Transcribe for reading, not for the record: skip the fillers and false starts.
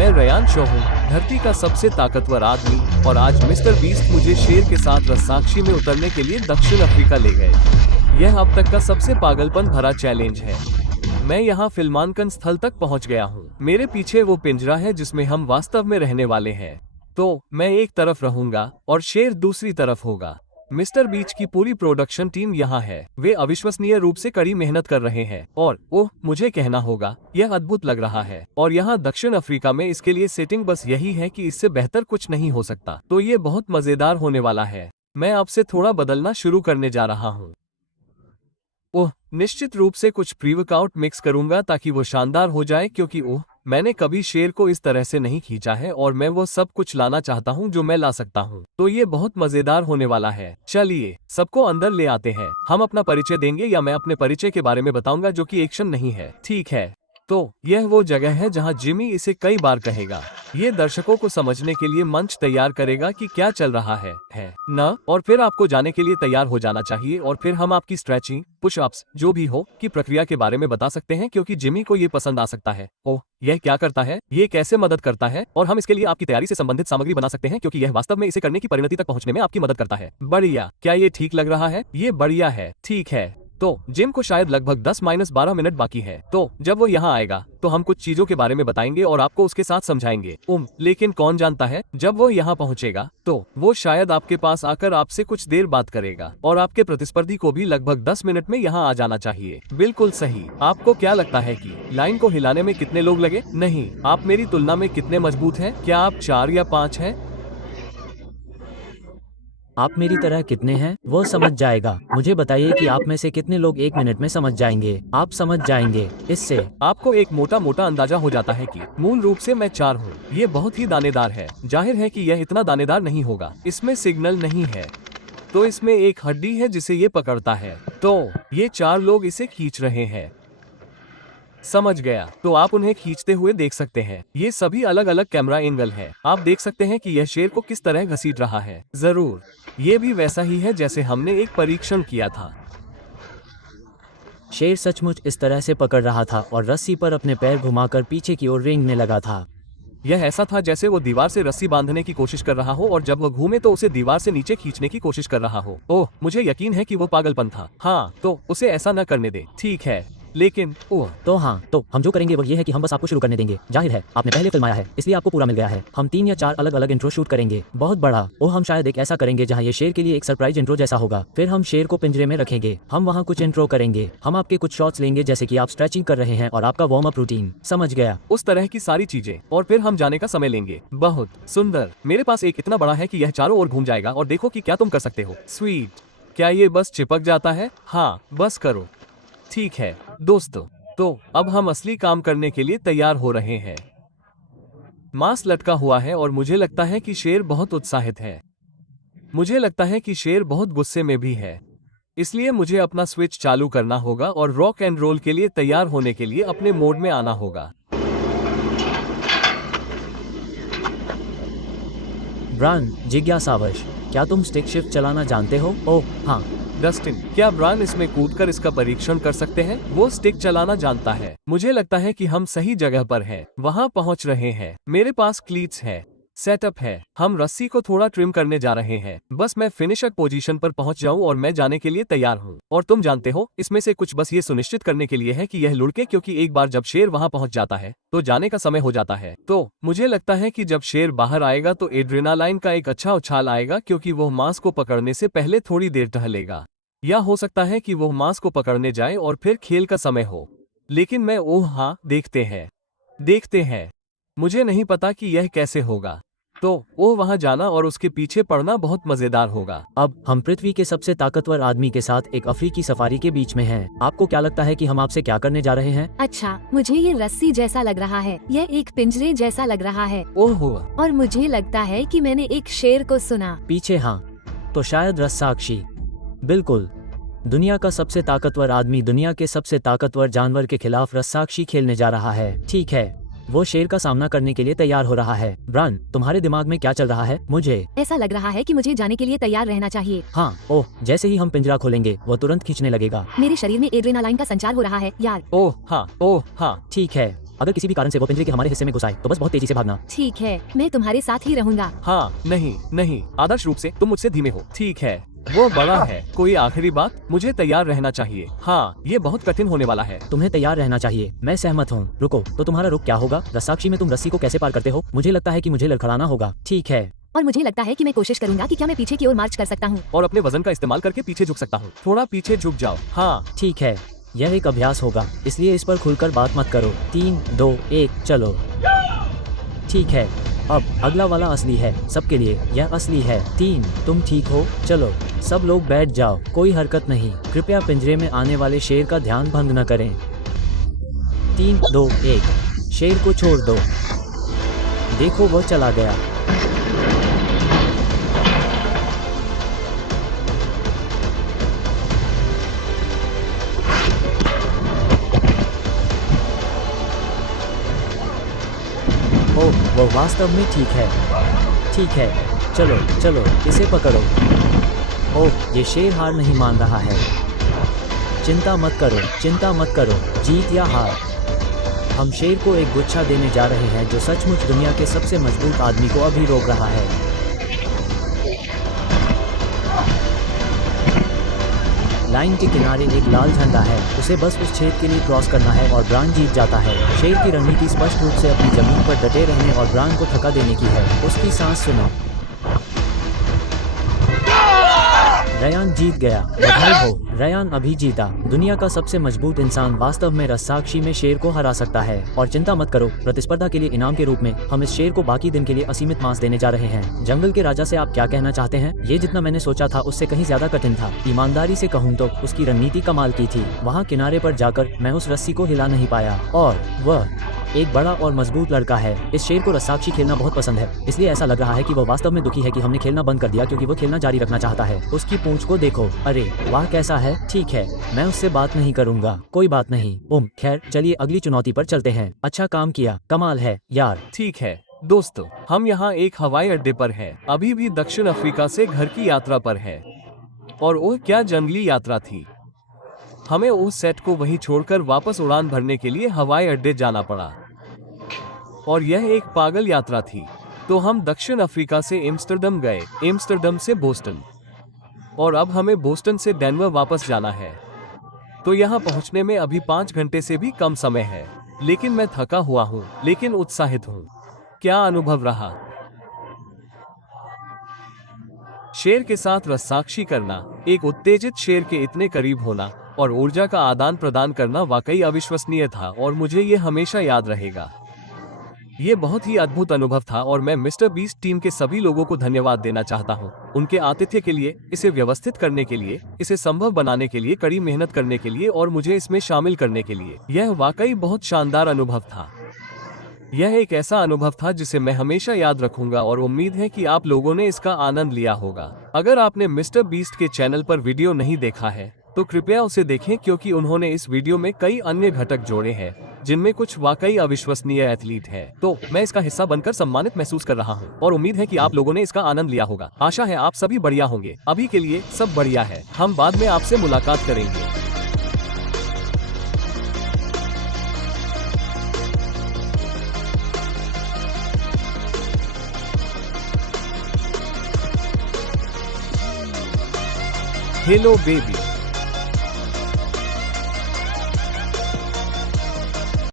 मैं Ryan show हूँ, धरती का सबसे ताकतवर आदमी, और आज मिस्टर बीस्ट मुझे शेर के साथ रस्साकशी में उतरने के लिए दक्षिण अफ्रीका ले गए। यह अब तक का सबसे पागलपन भरा चैलेंज है। मैं यहाँ फिल्मांकन स्थल तक पहुँच गया हूँ। मेरे पीछे वो पिंजरा है जिसमें हम वास्तव में रहने वाले हैं। तो मैं एक तरफ रहूंगा और शेर दूसरी तरफ होगा। मिस्टर बीच की पूरी प्रोडक्शन टीम यहाँ है। वे अविश्वसनीय रूप से कड़ी मेहनत कर रहे हैं और ओह, मुझे कहना होगा, यह अद्भुत लग रहा है। और यहाँ दक्षिण अफ्रीका में इसके लिए सेटिंग बस यही है कि इससे बेहतर कुछ नहीं हो सकता। तो ये बहुत मजेदार होने वाला है। मैं आपसे थोड़ा बदलना शुरू करने जा रहा हूँ। ओह, निश्चित रूप से कुछ प्री-वर्कआउट मिक्स करूंगा ताकि वो शानदार हो जाए, क्योंकि ओह, मैंने कभी शेर को इस तरह से नहीं खींचा है और मैं वो सब कुछ लाना चाहता हूँ जो मैं ला सकता हूँ। तो ये बहुत मजेदार होने वाला है। चलिए सबको अंदर ले आते हैं। हम अपना परिचय देंगे या मैं अपने परिचय के बारे में बताऊंगा जो कि एक्शन नहीं है, ठीक है? तो यह वो जगह है जहां जिमी इसे कई बार कहेगा। ये दर्शकों को समझने के लिए मंच तैयार करेगा कि क्या चल रहा है न? और फिर आपको जाने के लिए तैयार हो जाना चाहिए और फिर हम आपकी स्ट्रेचिंग, पुशअप्स, जो भी हो की प्रक्रिया के बारे में बता सकते हैं, क्योंकि जिमी को ये पसंद आ सकता है। ओह, यह क्या करता है, ये कैसे मदद करता है, और हम इसके लिए आपकी तैयारी से संबंधित सामग्री बना सकते हैं, क्योंकि यह वास्तव में इसे करने की परिणति तक पहुंचने में आपकी मदद करता है। बढ़िया, क्या ये ठीक लग रहा है? ये बढ़िया है, ठीक है। तो जिम को शायद लगभग 10-12 मिनट बाकी है। तो जब वो यहाँ आएगा तो हम कुछ चीजों के बारे में बताएंगे और आपको उसके साथ समझाएंगे। लेकिन कौन जानता है, जब वो यहाँ पहुँचेगा तो वो शायद आपके पास आकर आपसे कुछ देर बात करेगा और आपके प्रतिस्पर्धी को भी लगभग 10 मिनट में यहाँ आ जाना चाहिए। बिल्कुल सही। आपको क्या लगता है कि लाइन को हिलाने में कितने लोग लगे? नहीं, आप मेरी तुलना में कितने मजबूत हैं? क्या आप 4 या 5 हैं? आप मेरी तरह कितने हैं वो समझ जाएगा। मुझे बताइए कि आप में से कितने लोग 1 मिनट में समझ जाएंगे। आप समझ जाएंगे। इससे आपको एक मोटा मोटा अंदाजा हो जाता है कि मूल रूप से मैं 4 हूँ। ये बहुत ही दानेदार है। जाहिर है कि यह इतना दानेदार नहीं होगा। इसमें सिग्नल नहीं है, तो इसमें एक हड्डी है जिसे ये पकड़ता है। तो ये 4 लोग इसे खींच रहे हैं। समझ गया। तो आप उन्हें खींचते हुए देख सकते हैं। ये सभी अलग अलग कैमरा एंगल है। आप देख सकते हैं कि यह शेर को किस तरह घसीट रहा है। जरूर, ये भी वैसा ही है जैसे हमने एक परीक्षण किया था। शेर सचमुच इस तरह से पकड़ रहा था और रस्सी पर अपने पैर घुमाकर पीछे की ओर रेंगने लगा था। यह ऐसा था जैसे वो दीवार से रस्सी बांधने की कोशिश कर रहा हो और जब वो घूमे तो उसे दीवार से नीचे खींचने की कोशिश कर रहा हो। ओह, मुझे यकीन है कि वो पागलपन था। हाँ, तो उसे ऐसा न करने दे, ठीक है? लेकिन तो हम जो करेंगे वो ये है कि हम बस आपको शुरू करने देंगे। जाहिर है आपने पहले फिल्माया है, इसलिए आपको पूरा मिल गया है। हम 3 या 4 अलग अलग इंट्रो शूट करेंगे, बहुत बड़ा। हम शायद एक ऐसा करेंगे जहाँ ये शेर के लिए एक सरप्राइज इंट्रो जैसा होगा। फिर हम शेर को पिंजरे में रखेंगे, हम वहाँ कुछ इंट्रो करेंगे, हम आपके कुछ शॉट्स लेंगे जैसे कि आप स्ट्रेचिंग कर रहे हैं और आपका वार्म अप रूटीन। समझ गया? उस तरह की सारी चीजें, और फिर हम जाने का समय लेंगे। बहुत सुंदर। मेरे पास एक इतना बड़ा है कि यह चारों ओर घूम जाएगा और देखो कि क्या तुम कर सकते हो। स्वीट। क्या ये बस चिपक जाता है? हाँ, बस करो। ठीक है दोस्तों, तो अब हम असली काम करने के लिए तैयार हो रहे हैं। मांस लटका हुआ है और मुझे लगता है कि शेर बहुत उत्साहित है। मुझे लगता है कि शेर बहुत गुस्से में भी है। इसलिए मुझे अपना स्विच चालू करना होगा और रॉक एंड रोल के लिए तैयार होने के लिए अपने मोड में आना होगा। ब्रान, जिज्ञासावश, क्या तुम स्टिक शिफ्ट चलाना जानते हो? ओह हाँ। डस्टिन, क्या ब्रान इसमें कूदकर इसका परीक्षण कर सकते हैं? वो स्टिक चलाना जानता है। मुझे लगता है कि हम सही जगह पर हैं। वहाँ पहुँच रहे हैं। मेरे पास क्लीट्स है, सेटअप है। हम रस्सी को थोड़ा ट्रिम करने जा रहे हैं। बस मैं फिनिशर पोजीशन पर पहुंच जाऊं और मैं जाने के लिए तैयार हूं। और तुम जानते हो, इसमें से कुछ बस ये सुनिश्चित करने के लिए है कि यह लुढ़के, क्योंकि एक बार जब शेर वहां पहुंच जाता है तो जाने का समय हो जाता है। तो मुझे लगता है कि जब शेर बाहर आएगा तो एड्रेनालाइन का एक अच्छा उछाल आएगा, क्योंकि वो मांस को पकड़ने से पहले थोड़ी देर टहलेगा। या हो सकता है कि वो मांस को पकड़ने जाए और फिर खेल का समय हो। लेकिन मैं हाँ, देखते हैं। मुझे नहीं पता कि यह कैसे होगा। तो वहां जाना और उसके पीछे पड़ना बहुत मजेदार होगा। अब हम पृथ्वी के सबसे ताकतवर आदमी के साथ एक अफ्रीकी सफारी के बीच में हैं। आपको क्या लगता है कि हम आपसे क्या करने जा रहे हैं? अच्छा, मुझे ये रस्सी जैसा लग रहा है। यह एक पिंजरे जैसा लग रहा है। ओहो। और मुझे लगता है कि मैंने एक शेर को सुना पीछे। हाँ, तो शायद रस्साकशी। बिल्कुल, दुनिया का सबसे ताकतवर आदमी दुनिया के सबसे ताकतवर जानवर के खिलाफ रस्साकशी खेलने जा रहा है। ठीक है, वो शेर का सामना करने के लिए तैयार हो रहा है। ब्रान, तुम्हारे दिमाग में क्या चल रहा है? मुझे ऐसा लग रहा है कि मुझे जाने के लिए तैयार रहना चाहिए। हाँ, ओह, जैसे ही हम पिंजरा खोलेंगे वो तुरंत खींचने लगेगा। मेरे शरीर में एड्रेनालाइन का संचार हो रहा है यार। ओह हाँ, ठीक है। अगर किसी भी कारण से वो पिंजरे के हमारे हिस्से में घुस आए तो बस बहुत तेजी से भागना। ठीक है, मैं तुम्हारे साथ ही रहूंगा। हाँ, नहीं नहीं, आदर्श रूप से तुम मुझसे धीमे हो। ठीक है, वो बड़ा है। कोई आखिरी बात? मुझे तैयार रहना चाहिए। हाँ, ये बहुत कठिन होने वाला है। तुम्हें तैयार रहना चाहिए। मैं सहमत हूँ। रुको, तो तुम्हारा रुख क्या होगा? रस्साकशी में तुम रस्सी को कैसे पार करते हो? मुझे लगता है कि मुझे लड़खड़ाना होगा। ठीक है। और मुझे लगता है कि मैं कोशिश करूंगा कि क्या मैं पीछे की ओर मार्च कर सकता हूँ। और अपने वजन का इस्तेमाल करके पीछे झुक सकता हूँ। थोड़ा पीछे झुक जाओ। हाँ ठीक है, यह एक अभ्यास होगा, इसलिए इस पर खुलकर बात मत करो। 3, 2, 1, चलो। ठीक है, अब अगला वाला असली है। सबके लिए यह असली है। 3, तुम ठीक हो? चलो, सब लोग बैठ जाओ, कोई हरकत नहीं। कृपया पिंजरे में आने वाले शेर का ध्यान भंग न करें। 3, 2, 1, शेर को छोड़ दो। देखो, वो चला गया। ओह, वो वास्तव में ठीक है। ठीक है, चलो चलो, इसे पकड़ो। ओह, ये शेर हार नहीं मान रहा है। चिंता मत करो, चिंता मत करो, जीत या हार। हम शेर को एक गुच्छा देने जा रहे हैं जो सचमुच दुनिया के सबसे मजबूत आदमी को अभी रोक रहा है। लाइन के किनारे एक लाल झंडा है, उसे बस उस छेद के लिए क्रॉस करना है और ब्रांड जीत जाता है। शेर की रणनीति स्पष्ट रूप से अपनी जमीन पर डटे रहने और ब्रांड को थका देने की है। उसकी सांस सुनो। रयान जीत गया। बधाई हो, रयान अभी जीता। दुनिया का सबसे मजबूत इंसान वास्तव में रस्साकशी में शेर को हरा सकता है। और चिंता मत करो, प्रतिस्पर्धा के लिए इनाम के रूप में हम इस शेर को बाकी दिन के लिए असीमित मांस देने जा रहे हैं। जंगल के राजा से आप क्या कहना चाहते हैं? ये जितना मैंने सोचा था उससे कहीं ज्यादा कठिन था। ईमानदारी से कहूँ तो उसकी रणनीति कमाल की थी। वहाँ किनारे पर जाकर मैं उस रस्सी को हिला नहीं पाया। और वह एक बड़ा और मजबूत लड़का है। इस शेर को रस्साकशी खेलना बहुत पसंद है, इसलिए ऐसा लग रहा है कि वो वास्तव में दुखी है कि हमने खेलना बंद कर दिया, क्योंकि वो खेलना जारी रखना चाहता है। उसकी पूंछ को देखो। अरे वाह, कैसा है। ठीक है, मैं उससे बात नहीं करूंगा। कोई बात नहीं। खैर, चलिए अगली चुनौती पर चलते हैं। अच्छा काम किया, कमाल है यार। ठीक है दोस्तों, हम यहाँ एक हवाई अड्डे पर हैं। अभी भी दक्षिण अफ्रीका से घर की यात्रा पर है। और वो क्या जंगली यात्रा थी। हमें उस सेट को वहीं छोड़कर वापस उड़ान भरने के लिए हवाई अड्डे जाना पड़ा। और यह एक पागल यात्रा थी। तो हम दक्षिण अफ्रीका से एम्स्टर्डम गए, एम्स्टर्डम से बोस्टन, और अब हमें बोस्टन से डेनवर वापस जाना है। तो यहाँ पहुँचने में अभी 5 घंटे से भी कम समय है। लेकिन मैं थका हुआ हूँ, लेकिन उत्साहित हूँ। क्या अनुभव रहा? शेर के साथ रस्साकशी करना, एक उत्तेजित शेर के इतने करीब होना और ऊर्जा का आदान प्रदान करना वाकई अविश्वसनीय था, और मुझे ये हमेशा याद रहेगा। ये बहुत ही अद्भुत अनुभव था और मैं मिस्टर बीस्ट टीम के सभी लोगों को धन्यवाद देना चाहता हूँ। उनके आतिथ्य के लिए, इसे व्यवस्थित करने के लिए, इसे संभव बनाने के लिए, कड़ी मेहनत करने के लिए और मुझे इसमें शामिल करने के लिए। यह वाकई बहुत शानदार अनुभव था। यह एक ऐसा अनुभव था जिसे मैं हमेशा याद रखूंगा और उम्मीद है कि आप लोगों ने इसका आनंद लिया होगा। अगर आपने मिस्टर बीस्ट के चैनल पर वीडियो नहीं देखा है तो कृपया उसे देखें, क्योंकि उन्होंने इस वीडियो में कई अन्य घटक जोड़े हैं जिनमें कुछ वाकई अविश्वसनीय एथलीट हैं। तो मैं इसका हिस्सा बनकर सम्मानित महसूस कर रहा हूं और उम्मीद है कि आप लोगों ने इसका आनंद लिया होगा। आशा है आप सभी बढ़िया होंगे। अभी के लिए सब बढ़िया है। हम बाद में आपसे मुलाकात करेंगे। Hello baby.